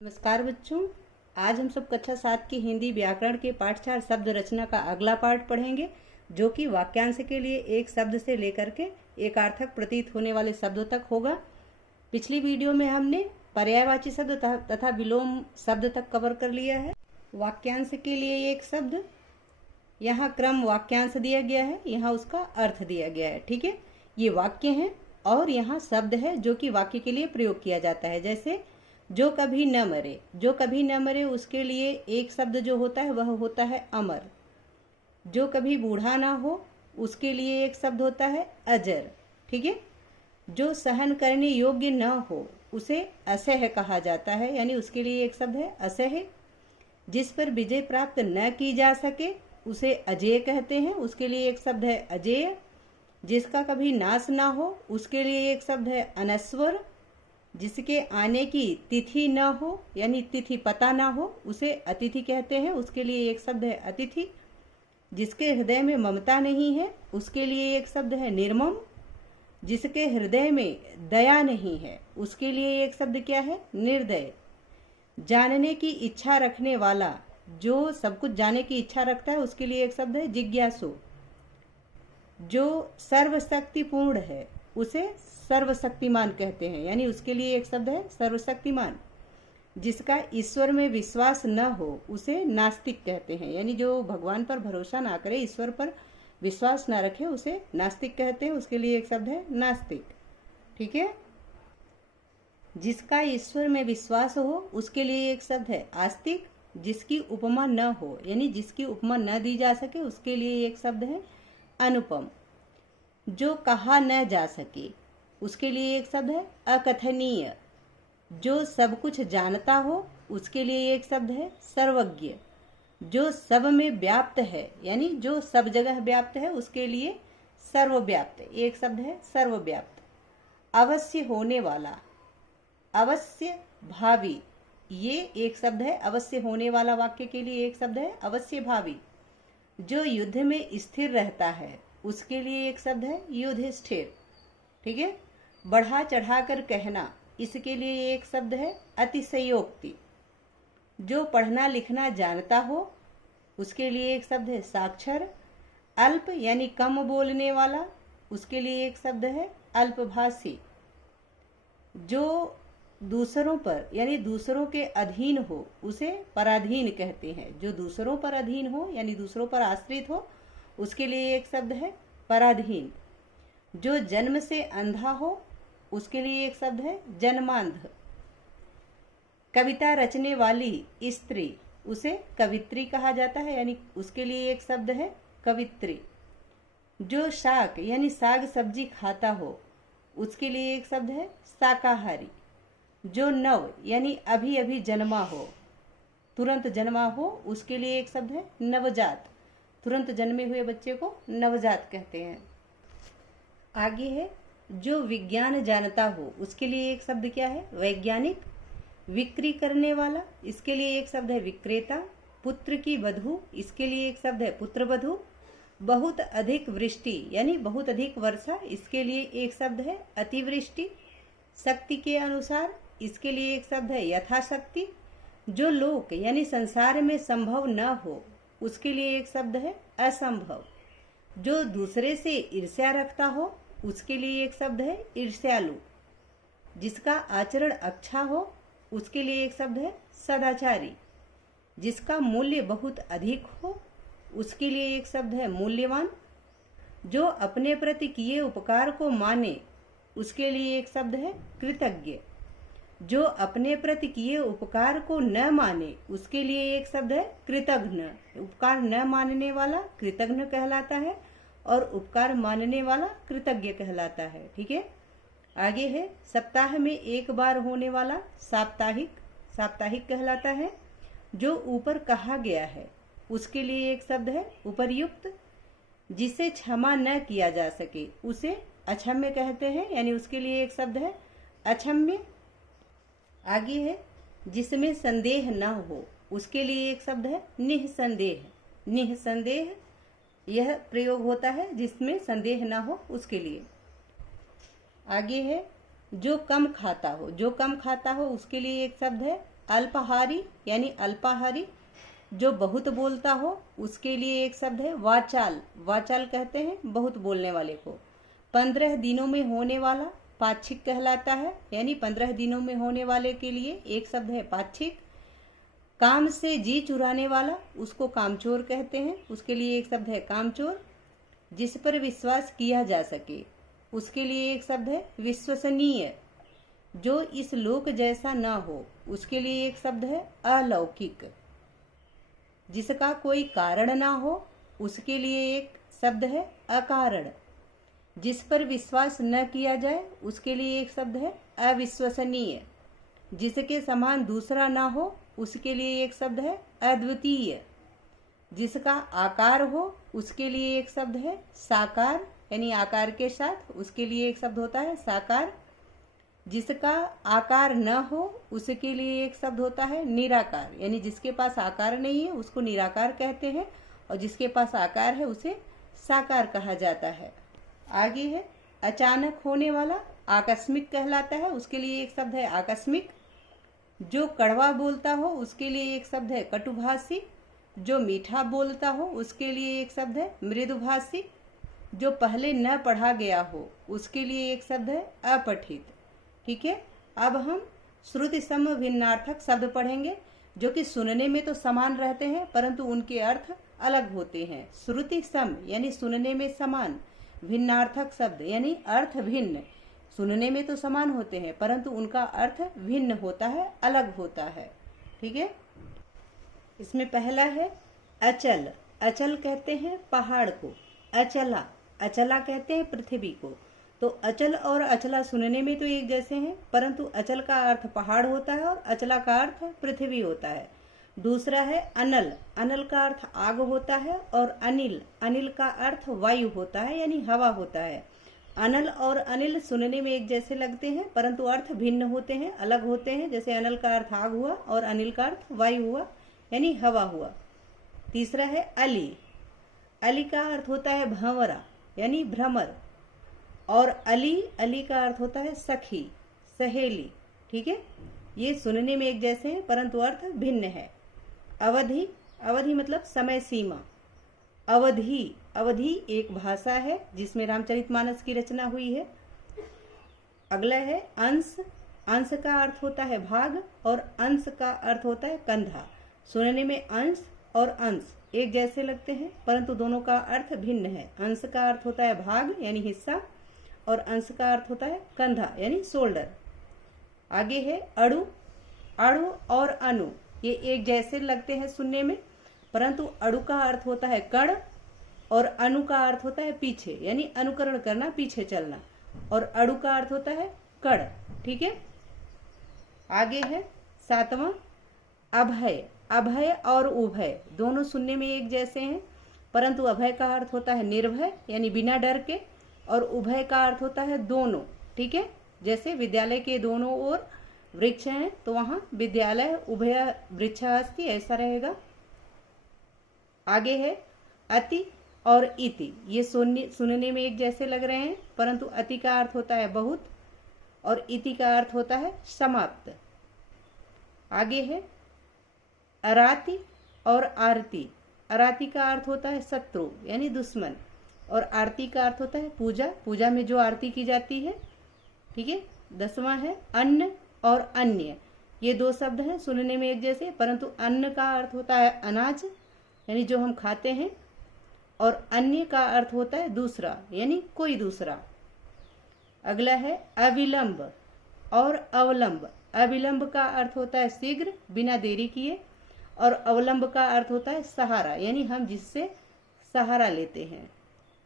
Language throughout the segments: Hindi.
नमस्कार बच्चों। आज हम सब कक्षा 7 की हिंदी व्याकरण के पाठ 4 शब्द रचना का अगला पाठ पढ़ेंगे, जो कि वाक्यांश के लिए एक शब्द से लेकर के एक अर्थक प्रतीत होने वाले शब्दों तक होगा। पिछली वीडियो में हमने पर्यायवाची शब्द तथा विलोम शब्द तक कवर कर लिया है। वाक्यांश के लिए एक शब्द, यहाँ क्रम वाक्यांश दिया गया है, यहाँ उसका अर्थ दिया गया है। ठीक है, ये वाक्य है और यहाँ शब्द है जो कि वाक्य के लिए प्रयोग किया जाता है। जैसे जो कभी न मरे, जो कभी न मरे, उसके लिए एक शब्द जो होता है वह होता है अमर। जो कभी बूढ़ा ना हो, उसके लिए एक शब्द होता है अजर। ठीक है, जो सहन करने योग्य न हो उसे असह्य कहा जाता है, यानी उसके लिए एक शब्द है असह्य। जिस पर विजय प्राप्त न की जा सके उसे अजेय कहते हैं, उसके लिए एक शब्द है अजेय। जिसका कभी नाश ना हो उसके लिए एक शब्द है अनश्वर। जिसके आने की तिथि न हो, यानी तिथि पता ना हो, उसे अतिथि कहते हैं, उसके लिए एक शब्द है अतिथि। जिसके हृदय में ममता नहीं है उसके लिए एक शब्द है निर्मम। जिसके हृदय में दया नहीं है उसके लिए एक शब्द क्या है, निर्दय। जानने की इच्छा रखने वाला, जो सब कुछ जानने की इच्छा रखता है, उसके लिए एक शब्द है जिज्ञासु। जो सर्वशक्तिपूर्ण है उसे सर्वशक्तिमान कहते हैं, यानी उसके लिए एक शब्द है सर्वशक्तिमान। जिसका ईश्वर में विश्वास न हो उसे नास्तिक कहते हैं, यानी जो भगवान पर भरोसा ना करे, ईश्वर पर विश्वास ना रखे, उसे नास्तिक कहते हैं, उसके लिए एक शब्द है नास्तिक। ठीक है, जिसका ईश्वर में विश्वास हो उसके लिए एक शब्द है आस्तिक। जिसकी उपमा न हो, यानी जिसकी उपमा न दी जा सके, उसके लिए एक शब्द है अनुपम। जो कहा न जा सके उसके लिए एक शब्द है अकथनीय। जो सब कुछ जानता हो उसके लिए एक शब्द है सर्वज्ञ। जो सब में व्याप्त है, यानी जो सब जगह व्याप्त है, उसके लिए सर्वव्याप्त, एक शब्द है सर्वव्याप्त। अवश्य होने वाला, अवश्य भावी, ये एक शब्द है अवश्य होने वाला। वाक्य के लिए एक शब्द है अवश्य भावी। जो युद्ध में स्थिर रहता है उसके लिए एक शब्द है युधिष्ठिर। ठीक है, बढ़ा चढ़ा कर कहना, इसके लिए एक शब्द है अतिशयोक्ति। जो पढ़ना लिखना जानता हो उसके लिए एक शब्द है साक्षर। अल्प यानी कम बोलने वाला, उसके लिए एक शब्द है अल्पभाषी। जो दूसरों पर, यानी दूसरों के अधीन हो, उसे पराधीन कहते हैं। जो दूसरों पर अधीन हो, यानी दूसरों पर आश्रित हो, उसके लिए एक शब्द है पराधीन। जो जन्म से अंधा हो उसके लिए एक शब्द है जन्मांध। कविता रचने वाली स्त्री, उसे कवित्री कहा जाता है, यानी उसके लिए एक शब्द है कवित्री। जो शाक यानी साग सब्जी खाता हो उसके लिए एक शब्द है शाकाहारी। जो नव यानी अभी अभी जन्मा हो, तुरंत जन्मा हो, उसके लिए एक शब्द है नवजात। तुरंत जन्मे हुए बच्चे को नवजात कहते हैं। आगे है जो विज्ञान जानता हो उसके लिए एक शब्द क्या है, वैज्ञानिक। विक्री करने वाला, इसके लिए एक शब्द है विक्रेता। पुत्र की वधू, इसके लिए एक शब्द है पुत्रवधू। बहुत अधिक वृष्टि यानी बहुत अधिक वर्षा, इसके लिए एक शब्द है अतिवृष्टि। शक्ति के अनुसार, इसके लिए एक शब्द है यथाशक्ति। जो लोक यानी संसार में संभव न हो उसके लिए एक शब्द है असंभव। जो दूसरे से ईर्ष्या रखता हो उसके लिए एक शब्द है ईर्ष्यालु। जिसका आचरण अच्छा हो उसके लिए एक शब्द है सदाचारी। जिसका मूल्य बहुत अधिक हो उसके लिए एक शब्द है मूल्यवान। जो अपने प्रति किए उपकार को माने उसके लिए एक शब्द है कृतज्ञ। जो अपने प्रति किए उपकार को न माने उसके लिए एक शब्द है कृतघ्न। उपकार न मानने वाला कृतघ्न कहलाता है और उपकार मानने वाला कृतज्ञ कहलाता है। ठीक है, आगे है सप्ताह में एक बार होने वाला साप्ताहिक, साप्ताहिक कहलाता है। जो ऊपर कहा गया है उसके लिए एक शब्द है उपर्युक्त। जिसे क्षमा न किया जा सके उसे अक्षम्य कहते हैं, यानी उसके लिए एक शब्द है अक्षम्य। आगे है जिसमें संदेह न हो उसके लिए एक शब्द है निःसंदेह। निःसंदेह यह प्रयोग होता है जिसमें संदेह न हो उसके लिए। आगे है जो कम खाता हो, जो कम खाता हो उसके लिए एक शब्द है अल्पाहारी यानी अल्पाहारी, जो बहुत बोलता हो उसके लिए एक शब्द है वाचाल। वाचाल कहते हैं बहुत बोलने वाले को। 15 दिनों में होने वाला पाक्षिक कहलाता है, यानी 15 दिनों में होने वाले के लिए एक शब्द है पाक्षिक। काम से जी चुराने वाला उसको कामचोर कहते हैं, उसके लिए एक शब्द है कामचोर। जिस पर विश्वास किया जा सके उसके लिए एक शब्द है विश्वसनीय। जो इस लोक जैसा न हो उसके लिए एक शब्द है अलौकिक। जिसका कोई कारण ना हो उसके लिए एक शब्द है अकारण। जिस पर विश्वास न किया जाए उसके लिए एक शब्द है अविश्वसनीय। जिसके समान दूसरा ना हो उसके लिए एक शब्द है अद्वितीय। जिसका आकार हो उसके लिए एक शब्द है साकार, यानी आकार के साथ, उसके लिए एक शब्द होता है साकार। जिसका आकार न हो उसके लिए एक शब्द होता है निराकार, यानी जिसके पास आकार नहीं है उसको निराकार कहते हैं, और जिसके पास आकार है उसे साकार कहा जाता है। आगे है अचानक होने वाला आकस्मिक कहलाता है, उसके लिए एक शब्द है आकस्मिक। जो कड़वा बोलता हो उसके लिए एक शब्द है कटुभाषी। जो मीठा बोलता हो उसके लिए एक शब्द है मृदुभाषी। जो पहले न पढ़ा गया हो उसके लिए एक शब्द है अपठित। ठीक है, अब हम श्रुति सम भिन्नार्थक शब्द पढ़ेंगे, जो कि सुनने में तो समान रहते हैं परंतु उनके अर्थ अलग होते हैं। श्रुति सम यानी सुनने में समान, भिन्नार्थक शब्द यानी अर्थ भिन्न। सुनने में तो समान होते हैं परंतु उनका अर्थ भिन्न होता है, अलग होता है। ठीक है, इसमें पहला है अचल। अचल कहते हैं पहाड़ को। अचला, अचला कहते हैं पृथ्वी को। तो अचल और अचला सुनने में तो एक जैसे हैं परंतु अचल का अर्थ पहाड़ होता है और अचला का अर्थ पृथ्वी होता है। दूसरा है अनल। अनल का अर्थ आग होता है और अनिल, अनिल का अर्थ वायु होता है यानी हवा होता है। अनल और अनिल सुनने में एक जैसे लगते हैं परंतु अर्थ भिन्न होते हैं, अलग होते हैं। जैसे अनल का अर्थ आग हुआ और अनिल का अर्थ वायु हुआ यानी हवा हुआ। तीसरा है अली। अली का अर्थ होता है भंवरा यानी भ्रमर, और अली, अली का अर्थ होता है सखी, सहेली। ठीक है, ये सुनने में एक जैसे हैं परंतु अर्थ भिन्न है। अवधि, अवधि मतलब समय सीमा। अवधि, अवधि एक भाषा है जिसमें रामचरितमानस की रचना हुई है। अगला है अंश। अंश का अर्थ होता है भाग और अंश का अर्थ होता है कंधा। सुनने में अंश और अंश एक जैसे लगते हैं परंतु दोनों का अर्थ भिन्न है। अंश का अर्थ होता है भाग यानी हिस्सा और अंश का अर्थ होता है कंधा यानी शोल्डर। आगे है अणु। अणु और अनु ये एक जैसे लगते हैं सुनने में परंतु अणु का अर्थ होता है कण और अनु का अर्थ होता है पीछे यानी अनुकरण करना, पीछे चलना, और अणु का अर्थ होता है कण। ठीक है, आगे है सातवां अभय। अभय और उभय दोनों सुनने में एक जैसे हैं परंतु अभय का अर्थ होता है निर्भय यानी बिना डर के, और उभय का अर्थ होता है दोनों। ठीक है, जैसे विद्यालय के दोनों ओर वृक्ष हैं तो वहां विद्यालय उभय वृक्षा अस्ति, ऐसा रहेगा। आगे है अति और इति। ये सुनने में एक जैसे लग रहे हैं परंतु अति का अर्थ होता है बहुत और इति का अर्थ होता है समाप्त। आगे है अराति और आरती। अराती का अर्थ होता है शत्रु यानी दुश्मन, और आरती का अर्थ होता है पूजा, पूजा में जो आरती की जाती है। ठीक है, 10वां है अन्न और अन्य। ये दो शब्द हैं सुनने में एक जैसे परंतु अन्न का अर्थ होता है अनाज यानी जो हम खाते हैं, और अन्य का अर्थ होता है दूसरा यानी कोई दूसरा। अगला है अविलंब और अवलंब। अविलंब का अर्थ होता है शीघ्र, बिना देरी किए, और अवलंब का अर्थ होता है सहारा यानी हम जिससे सहारा लेते हैं।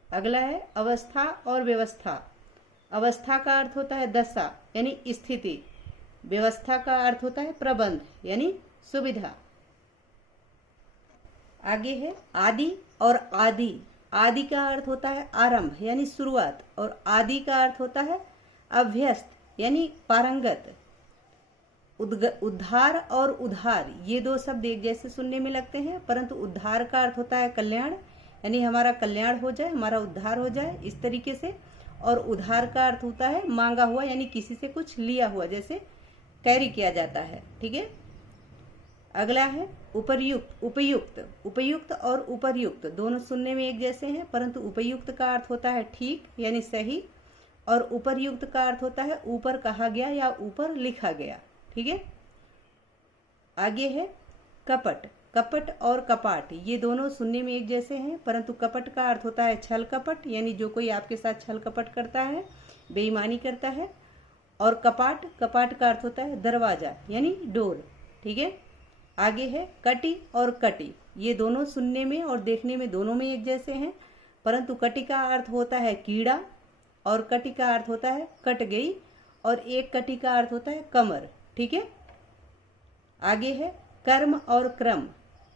अगला है अवस्था और व्यवस्था। अवस्था का अर्थ होता है दशा यानी स्थिति, व्यवस्था का अर्थ होता है प्रबंध यानी सुविधा। आगे है आदि और आदि। आदि का अर्थ होता है आरंभ यानी शुरुआत, और आदि का अर्थ होता है अभ्यस्त यानी पारंगत। उद्धार और उद्धार ये दो शब्द एक जैसे सुनने में लगते हैं परंतु उद्धार का अर्थ होता है कल्याण यानी हमारा कल्याण हो जाए, हमारा उद्धार हो जाए, इस तरीके से। और उधार का अर्थ होता है मांगा हुआ यानी किसी से कुछ लिया हुआ, जैसे कैरी किया जाता है। ठीक है, अगला है उपर्युक्त, उपयुक्त। उपयुक्त और उपर्युक्त दोनों सुनने में एक जैसे हैं, परंतु उपयुक्त का अर्थ होता है ठीक यानी सही, और उपर्युक्त का अर्थ होता है ऊपर कहा गया या ऊपर लिखा गया। ठीक है। आगे है कपट। कपट और कपाट ये दोनों सुनने में एक जैसे हैं, परंतु कपट का अर्थ होता है छल कपट, यानी जो कोई आपके साथ छल कपट करता है, बेईमानी करता है। और कपाट, कपाट का अर्थ होता है दरवाजा यानी डोर। ठीक है। आगे है कटी और कटी। ये दोनों सुनने में और देखने में दोनों में एक जैसे हैं, परंतु कटी का अर्थ होता है कीड़ा और कटी का अर्थ होता है कट गई, और एक कटी का अर्थ होता है कमर। ठीक है। आगे है कर्म और क्रम।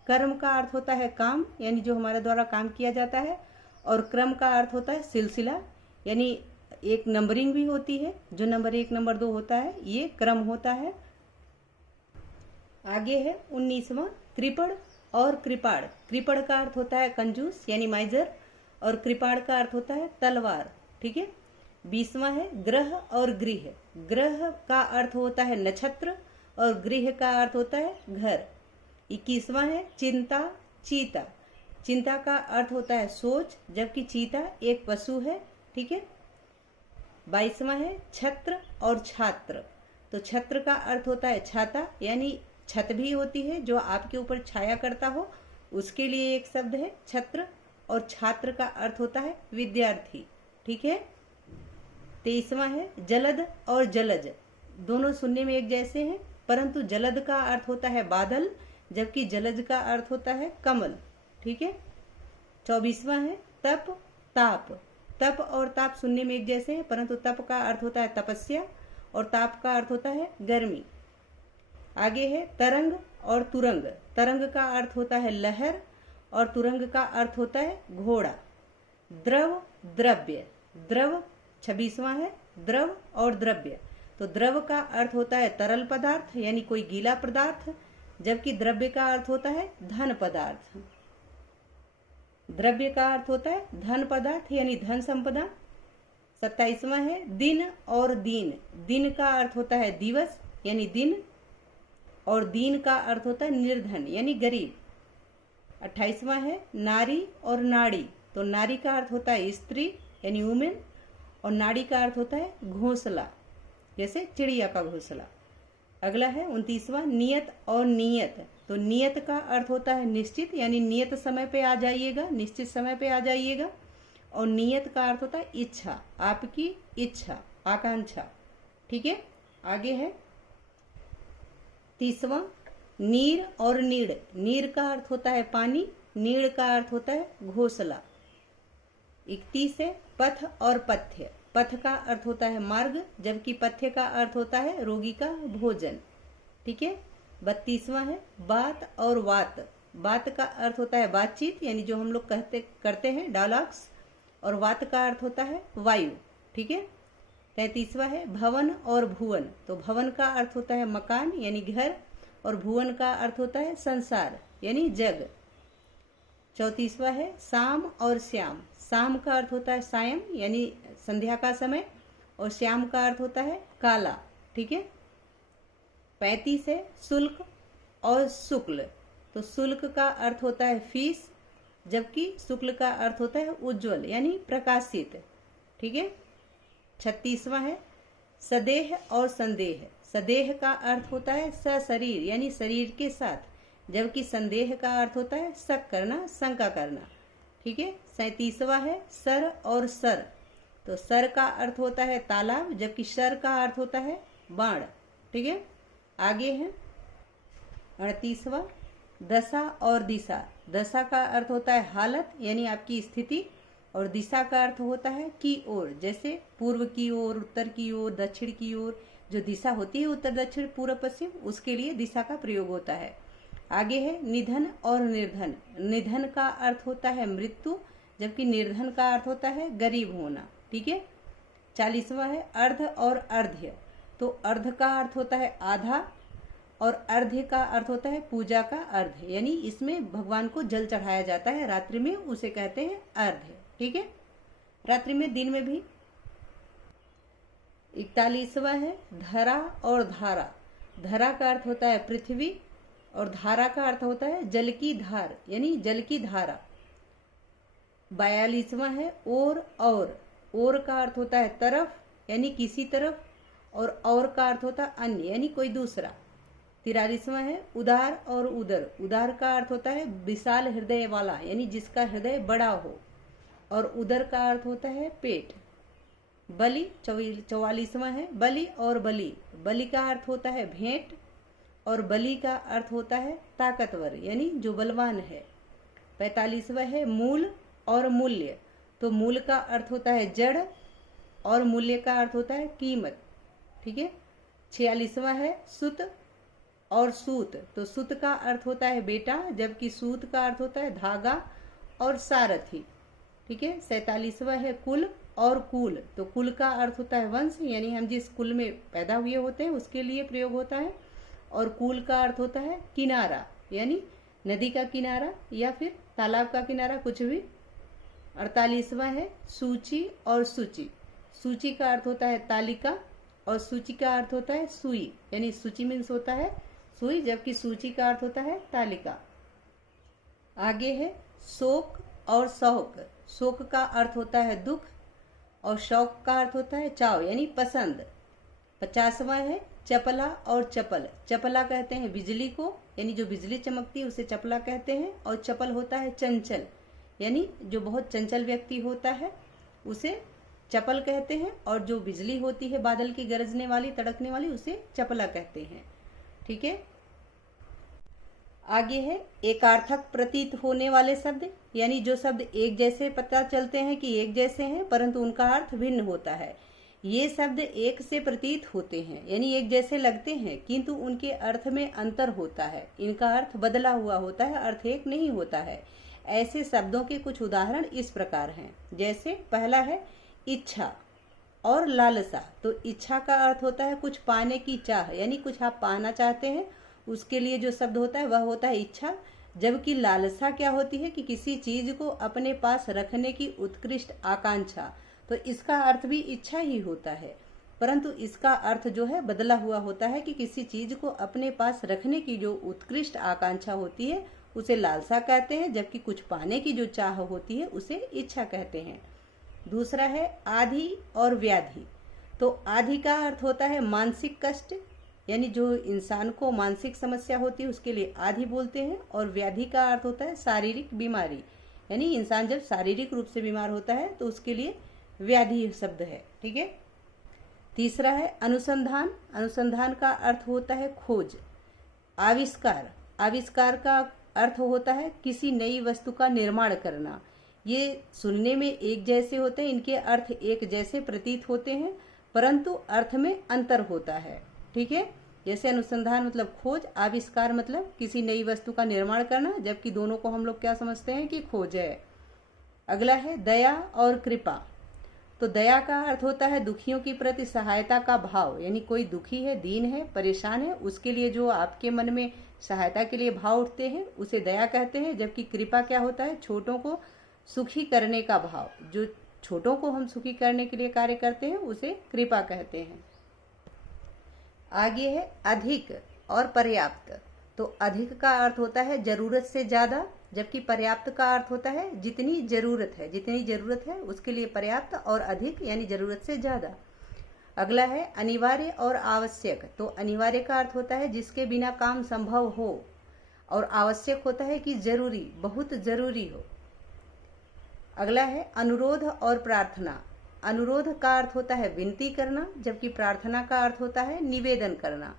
कर्म का अर्थ होता है काम, यानी जो हमारे द्वारा काम किया जाता है, और क्रम का अर्थ होता है सिलसिला, यानी एक नंबरिंग भी होती है, जो नंबर 1 नंबर 2 होता है ये क्रम होता है। आगे है 19वां कृपण और कृपाड़। कृपण का अर्थ होता है कंजूस यानी माइजर, और कृपाड़ का अर्थ होता है तलवार। ठीक है। 20वां है ग्रह और गृह। ग्रह का अर्थ होता है नक्षत्र और गृह का अर्थ होता है घर। 21वां है चिंता, चीता। चिंता का अर्थ होता है सोच, जबकि चीता एक पशु है। ठीक है। 22वां है छत्र और छात्र। तो छत्र का अर्थ होता है छाता, यानी छत भी होती है जो आपके ऊपर छाया करता हो, उसके लिए एक शब्द है छत्र, और छात्र का अर्थ होता है विद्यार्थी। ठीक है। 23वां है जलद और जलज। दोनों सुनने में एक जैसे हैं, परंतु जलद का अर्थ होता है बादल, जबकि जलज का अर्थ होता है कमल। ठीक है। 24वां है तप, ताप। तप और ताप सुनने में एक जैसे हैं, परंतु तप का अर्थ होता है तपस्या और ताप का अर्थ होता है गर्मी। आगे है तरंग और तुरंग। तरंग का अर्थ होता है लहर और तुरंग का अर्थ होता है घोड़ा। द्रव, द्रव्य। द्रव 26वां है द्रव और द्रव्य। तो द्रव का अर्थ होता है तरल पदार्थ यानी कोई गीला पदार्थ, जबकि द्रव्य का अर्थ होता है धन पदार्थ। द्रव्य का अर्थ होता है धन पदार्थ यानी धन संपदा। 27वां है दिन और दीन। दिन का अर्थ होता है दिवस यानी दिन, और दीन का अर्थ होता है निर्धन यानी गरीब। 28वां है नारी और नाड़ी। तो नारी का अर्थ होता है स्त्री यानी वुमेन, और नाड़ी का अर्थ होता है घोंसला, जैसे चिड़िया का घोंसला। अगला है 29वां नियत और नियत। तो नियत का अर्थ होता है निश्चित, यानी नियत समय पे आ जाइएगा, निश्चित समय पे आ जाइएगा। और नियत का अर्थ होता है इच्छा, आपकी इच्छा, आकांक्षा। ठीक है। आगे है 30वां नीर और नीड़। नीर का अर्थ होता है पानी, नीड़ का अर्थ होता है घोंसला। 31 है पथ और पथ्य। पथ का अर्थ होता है मार्ग, जबकि पथ्य का अर्थ होता है रोगी का भोजन। ठीक है। 32वां है बात और वात। बात का अर्थ होता है बातचीत, यानी जो हम लोग करते हैं डायलॉग्स, और वात का अर्थ होता है वायु। ठीक है। 33वां है भवन और भुवन। तो भवन का अर्थ होता है मकान यानी घर, और भुवन का अर्थ होता है संसार यानी जग। 34वां है शाम और श्याम। शाम का अर्थ होता है सायं यानी संध्या का समय, और श्याम का अर्थ होता है काला। ठीक है। 35 है शुल्क और शुक्ल। तो शुल्क का अर्थ होता है फीस, जबकि शुक्ल का अर्थ होता है उज्जवल यानी प्रकाशित। ठीक है। 36वां है सदेह और संदेह। सदेह का अर्थ होता है सशरीर यानी शरीर के साथ, जबकि संदेह का अर्थ होता है शक करना, शंका करना। ठीक है। 37वां है सर और सर। तो सर का अर्थ होता है तालाब, जबकि शर का अर्थ होता है बाण। ठीक है। आगे है 38वां दशा और दिशा। दशा का अर्थ होता है हालत यानी आपकी स्थिति, और दिशा का अर्थ होता है की ओर, जैसे पूर्व की ओर, उत्तर की ओर, दक्षिण की ओर। जो दिशा होती है उत्तर दक्षिण पूर्व पश्चिम, उसके लिए दिशा का प्रयोग होता है। आगे है निधन और निर्धन। निधन का अर्थ होता है मृत्यु, जबकि निर्धन का अर्थ होता है गरीब होना। ठीक है। 40वां है अर्ध और अर्ध्य। तो अर्ध का अर्थ होता है आधा, और अर्ध्य का अर्थ होता है पूजा का अर्ध्य, यानी इसमें भगवान को जल चढ़ाया जाता है रात्रि में, उसे कहते हैं अर्ध्य। ठीक है। रात्रि में, दिन में भी। 41वां है धरा और धारा। धरा का अर्थ होता है पृथ्वी, और धारा का अर्थ होता है जल की धार यानी जल की धारा। 42वां है और का अर्थ होता है तरफ यानी किसी तरफ, और का अर्थ होता है अन्य यानी कोई दूसरा। 43वां है उदार और उदार का अर्थ होता है विशाल हृदय वाला यानी जिसका हृदय बड़ा हो, और उदर का अर्थ होता है पेट। बलि 44वां है बलि और बलि का अर्थ होता है भेंट, और बलि का अर्थ होता है ताकतवर यानी जो बलवान है। 45वां है मूल और मूल्य, तो मूल का अर्थ होता है जड़ और मूल्य का अर्थ होता है कीमत। ठीक है। 46वां है सुत और सूत, तो सुत का अर्थ होता है बेटा, जबकि सूत का अर्थ होता है धागा और सारथी। ठीक है। 47वां है कुल और कुल, तो कुल का अर्थ होता है वंश यानी हम जिस कुल में पैदा हुए होते हैं उसके लिए प्रयोग होता है, और कुल का अर्थ होता है किनारा यानी नदी का किनारा या फिर तालाब का किनारा, कुछ भी। 48वां है सूची और सूची, सूची का अर्थ होता है तालिका और सूची का अर्थ होता है सुई यानी सूची मीन्स होता है सुई, जबकि सूची का अर्थ होता है तालिका। आगे है शोक और शौक, शोक का अर्थ होता है दुख और शौक का अर्थ होता है चाव यानी पसंद। 50वां है चपला और चपल, चपला कहते हैं बिजली को यानी जो बिजली चमकती है उसे चपला कहते हैं, और चपल होता है चंचल यानी जो बहुत चंचल व्यक्ति होता है उसे चपल कहते हैं, और जो बिजली होती है बादल की गरजने वाली तड़कने वाली उसे चपला कहते हैं। ठीक है। आगे है एकार्थक प्रतीत होने वाले शब्द, यानी जो शब्द एक जैसे पता चलते हैं कि एक जैसे हैं परंतु उनका अर्थ भिन्न होता है। ये शब्द एक से प्रतीत होते हैं यानी एक जैसे लगते हैं किंतु उनके अर्थ में अंतर होता है, इनका अर्थ बदला हुआ होता है, अर्थ एक नहीं होता है। ऐसे शब्दों के कुछ उदाहरण इस प्रकार हैं, जैसे पहला है इच्छा और लालसा, तो इच्छा का अर्थ होता है कुछ पाने की चाह यानी कुछ आप पाना चाहते हैं, उसके लिए जो शब्द होता है वह होता है इच्छा। जबकि लालसा क्या होती है कि किसी चीज को अपने पास रखने की उत्कृष्ट आकांक्षा, तो इसका अर्थ भी इच्छा ही होता है, परंतु इसका अर्थ जो है बदला हुआ होता है कि किसी चीज को अपने पास रखने की जो उत्कृष्ट आकांक्षा होती है उसे लालसा कहते हैं, जबकि कुछ पाने की जो चाह होती है उसे इच्छा कहते हैं। दूसरा है आधि और व्याधि, तो आधि का अर्थ होता है मानसिक कष्ट यानी जो इंसान को मानसिक समस्या होती है उसके लिए आधि बोलते हैं, और व्याधि का अर्थ होता है शारीरिक बीमारी यानी इंसान जब शारीरिक रूप से बीमार होता है तो उसके लिए व्याधि शब्द है। ठीक है। तीसरा है अनुसंधान, अनुसंधान का अर्थ होता है खोज। आविष्कार, आविष्कार का अर्थ होता है किसी नई वस्तु का निर्माण करना। ये सुनने में एक जैसे होते हैं, इनके अर्थ एक जैसे प्रतीत होते हैं परंतु अर्थ में अंतर होता है। ठीक है। जैसे अनुसंधान मतलब खोज, आविष्कार मतलब किसी नई वस्तु का निर्माण करना, जबकि दोनों को हम लोग क्या समझते हैं कि खोज है। अगला है दया और कृपा, तो दया का अर्थ होता है दुखियों की प्रति सहायता का भाव यानी कोई दुखी है, दीन है, परेशान है, उसके लिए जो आपके मन में सहायता के लिए भाव उठते हैं उसे दया कहते हैं। जबकि कृपा क्या होता है छोटों को सुखी करने का भाव, जो छोटों को हम सुखी करने के लिए कार्य करते हैं उसे कृपा कहते हैं। आगे है अधिक और पर्याप्त, तो अधिक का अर्थ होता है जरूरत से ज्यादा, जबकि पर्याप्त का अर्थ होता है जितनी जरूरत है, जितनी जरूरत है उसके लिए पर्याप्त, और अधिक यानी जरूरत से ज्यादा। अगला है अनिवार्य और आवश्यक, तो अनिवार्य का अर्थ होता है जिसके बिना काम संभव हो, और आवश्यक होता है कि जरूरी, बहुत जरूरी हो। अगला है अनुरोध और प्रार्थना, अनुरोध का अर्थ होता है विनती करना, जबकि प्रार्थना का अर्थ होता है निवेदन करना।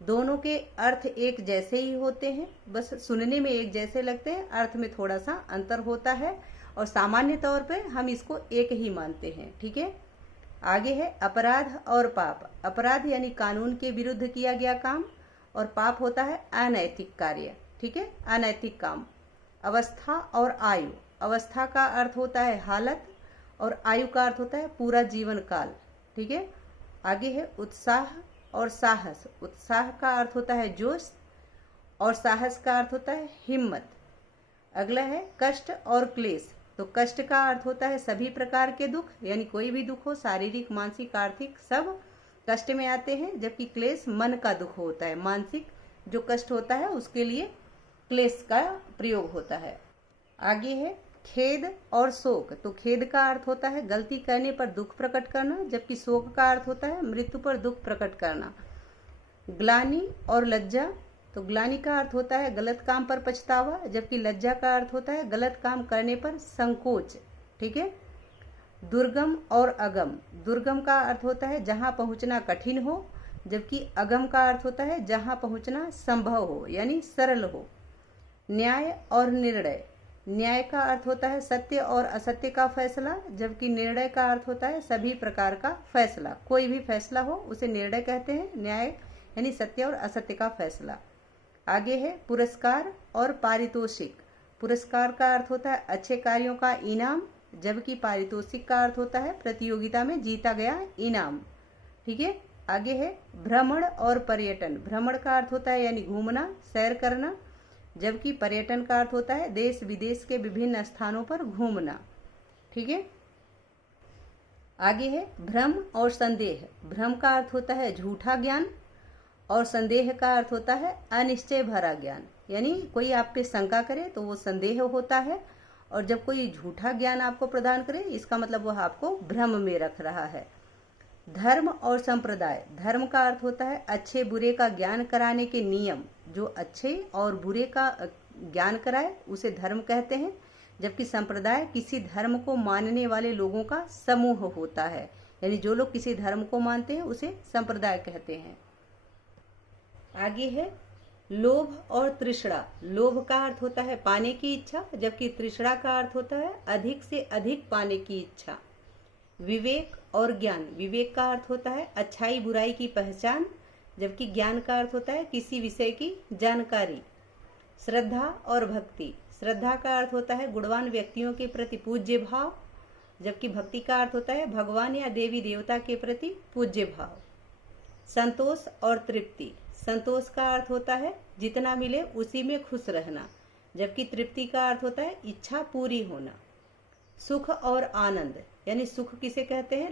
दोनों के अर्थ एक जैसे ही होते हैं, बस सुनने में एक जैसे लगते हैं, अर्थ में थोड़ा सा अंतर होता है, और सामान्य तौर पे हम इसको एक ही मानते हैं। ठीक है। आगे है अपराध और पाप, अपराध यानी कानून के विरुद्ध किया गया काम, और पाप होता है अनैतिक कार्य। ठीक है, अनैतिक काम। अवस्था और आयु, अवस्था का अर्थ होता है हालत, और आयु का अर्थ होता है पूरा जीवन काल। ठीक है। आगे है उत्साह और साहस, उत्साह का अर्थ होता है जोश, और साहस का अर्थ होता है हिम्मत। अगला है कष्ट और क्लेश, तो कष्ट का अर्थ होता है सभी प्रकार के दुख यानी कोई भी दुख हो, शारीरिक, मानसिक, आर्थिक, सब कष्ट में आते हैं, जबकि क्लेश मन का दुख होता है, मानसिक जो कष्ट होता है उसके लिए क्लेश का प्रयोग होता है। आगे है खेद और शोक। तो खेद का अर्थ होता है गलती करने पर दुख प्रकट करना, जबकि शोक का अर्थ होता है मृत्यु पर दुख प्रकट करना। ग्लानि और लज्जा। तो ग्लानि का अर्थ होता है गलत काम पर पछतावा, जबकि लज्जा का अर्थ होता है गलत काम करने पर संकोच। ठीक है। दुर्गम और अगम। दुर्गम का अर्थ होता है जहां पहुंचना कठिन हो, जबकि अगम का अर्थ होता है जहां पहुंचना संभव हो यानी सरल हो। न्याय और निर्णय। न्याय का अर्थ होता है सत्य और असत्य का फैसला, जबकि निर्णय का अर्थ होता है सभी प्रकार का फैसला। कोई भी फैसला हो उसे निर्णय कहते हैं। न्याय यानी सत्य और असत्य का फैसला। आगे है पुरस्कार और पारितोषिक। पुरस्कार का अर्थ होता है अच्छे कार्यों का इनाम, जबकि पारितोषिक का अर्थ होता है प्रतियोगिता में जीता गया इनाम। ठीक है। आगे है भ्रमण और पर्यटन। भ्रमण का अर्थ होता है यानी घूमना, सैर करना, जबकि पर्यटन का अर्थ होता है देश विदेश के विभिन्न स्थानों पर घूमना। ठीक है। आगे है भ्रम और संदेह। भ्रम का अर्थ होता है झूठा ज्ञान और संदेह का अर्थ होता है अनिश्चय भरा ज्ञान, यानी कोई आप पे शंका करे तो वो संदेह होता है, और जब कोई झूठा ज्ञान आपको प्रदान करे इसका मतलब वह आपको भ्रम में रख रहा है। धर्म और संप्रदाय। धर्म का अर्थ होता है अच्छे बुरे का ज्ञान कराने के नियम। जो अच्छे और बुरे का ज्ञान कराए उसे धर्म कहते हैं, जबकि संप्रदाय किसी धर्म को मानने वाले लोगों का समूह होता है, यानी जो लोग किसी धर्म को मानते हैं उसे संप्रदाय कहते हैं। आगे है लोभ और तृष्णा। लोभ का अर्थ होता है पाने की इच्छा, जबकि तृष्णा का अर्थ होता है अधिक से अधिक पाने की इच्छा। विवेक और ज्ञान। विवेक का अर्थ होता है अच्छाई बुराई की पहचान, जबकि ज्ञान का अर्थ होता है किसी विषय की जानकारी। श्रद्धा और भक्ति। श्रद्धा का अर्थ होता है गुणवान व्यक्तियों के प्रति पूज्य भाव, जबकि भक्ति का अर्थ होता है भगवान या देवी देवता के प्रति पूज्य भाव। संतोष और तृप्ति। संतोष का अर्थ होता है जितना मिले उसी में खुश रहना, जबकि तृप्ति का अर्थ होता है इच्छा पूरी होना। सुख और आनंद, यानी सुख किसे कहते हैं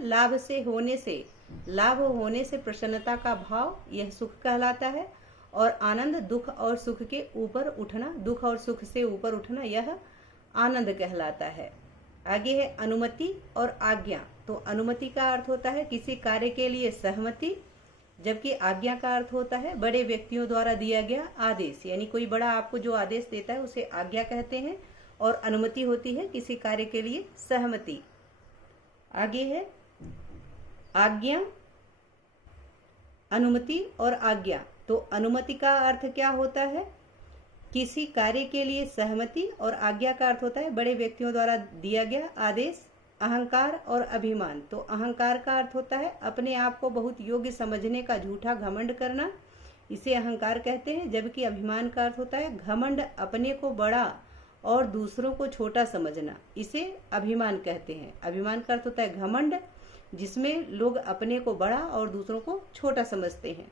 लाभ होने से प्रसन्नता का भाव, यह सुख कहलाता है। और आनंद दुख और सुख के ऊपर उठना, दुख और सुख से ऊपर उठना, यह आनंद कहलाता है। आगे है अनुमति और आज्ञा। तो अनुमति का अर्थ होता है किसी कार्य के लिए सहमति, जबकि आज्ञा का अर्थ होता है बड़े व्यक्तियों द्वारा दिया गया आदेश, यानी कोई बड़ा आपको जो आदेश देता है उसे आज्ञा कहते हैं। और अनुमति होती है किसी कार्य के लिए सहमति। आगे है आज्ञा, अनुमति और आज्ञा। तो अनुमति का अर्थ क्या होता है किसी कार्य के लिए सहमति, और आज्ञा का अर्थ होता है बड़े व्यक्तियों द्वारा दिया गया आदेश। अहंकार और अभिमान। तो अहंकार का अर्थ होता है अपने आप को बहुत योग्य समझने का झूठा घमंड करना, इसे अहंकार कहते हैं। जबकि अभिमान का अर्थ होता है घमंड, अपने को बड़ा और दूसरों को छोटा समझना, इसे अभिमान कहते हैं। अभिमान का अर्थ होता है घमंड, जिसमें लोग अपने को बड़ा और दूसरों को छोटा समझते हैं।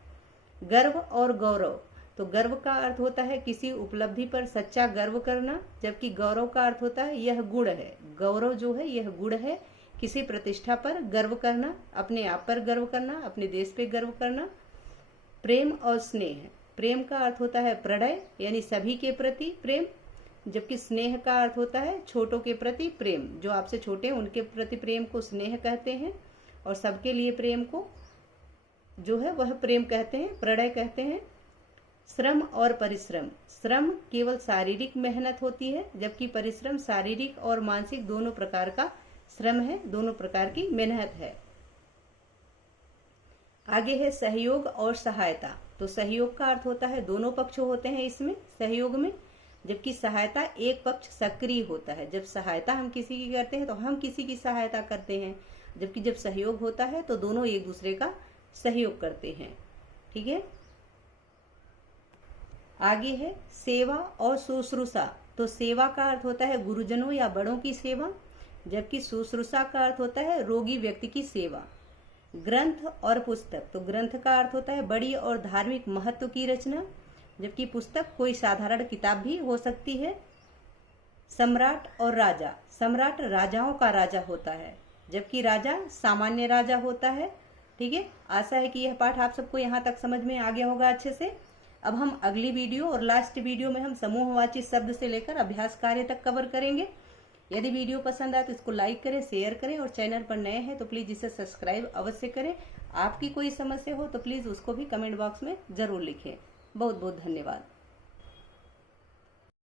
गर्व और गौरव। तो गर्व का अर्थ होता है किसी उपलब्धि पर सच्चा गर्व करना, जबकि गौरव का अर्थ होता है यह गुण है। गौरव जो है यह गुण है, किसी प्रतिष्ठा पर गर्व करना, अपने आप पर गर्व करना, अपने देश पे गर्व करना। प्रेम और स्नेह। प्रेम का अर्थ होता है प्रणय, यानी सभी के प्रति प्रेम, जबकि स्नेह का अर्थ होता है छोटों के प्रति प्रेम। जो आपसे छोटे हैं उनके प्रति प्रेम को स्नेह कहते हैं, और सबके लिए प्रेम को जो है वह प्रेम कहते हैं, प्रणय कहते हैं। श्रम और परिश्रम। श्रम केवल शारीरिक मेहनत होती है, जबकि परिश्रम शारीरिक और मानसिक दोनों प्रकार का श्रम है, दोनों प्रकार की मेहनत है। आगे है सहयोग और सहायता। तो सहयोग का अर्थ होता है दोनों पक्ष होते हैं इसमें सहयोग में, जबकि सहायता एक पक्ष सक्रिय होता है। जब सहायता हम किसी की करते हैं तो हम किसी की सहायता करते हैं, जबकि जब सहयोग होता है तो दोनों एक दूसरे का सहयोग करते हैं। ठीक है। आगे है सेवा और शुश्रूषा। तो सेवा का अर्थ होता है गुरुजनों या बड़ों की सेवा, जबकि शुश्रूषा का अर्थ होता है रोगी व्यक्ति की सेवा। ग्रंथ और पुस्तक। तो ग्रंथ का अर्थ होता है बड़ी और धार्मिक महत्व की रचना, जबकि पुस्तक कोई साधारण किताब भी हो सकती है। सम्राट और राजा। सम्राट राजाओं का राजा होता है, जबकि राजा सामान्य राजा होता है। ठीक है। आशा है कि यह पाठ आप सबको यहाँ तक समझ में आ गया होगा अच्छे से। अब हम अगली वीडियो और लास्ट वीडियो में हम समूहवाची शब्द से लेकर अभ्यास कार्य तक कवर करेंगे। यदि वीडियो पसंद आए तो इसको लाइक करें, शेयर करें और चैनल पर नए हैं तो प्लीज इसे सब्सक्राइब अवश्य करें। आपकी कोई समस्या हो तो प्लीज उसको भी कमेंट बॉक्स में जरूर लिखें। बहुत बहुत धन्यवाद।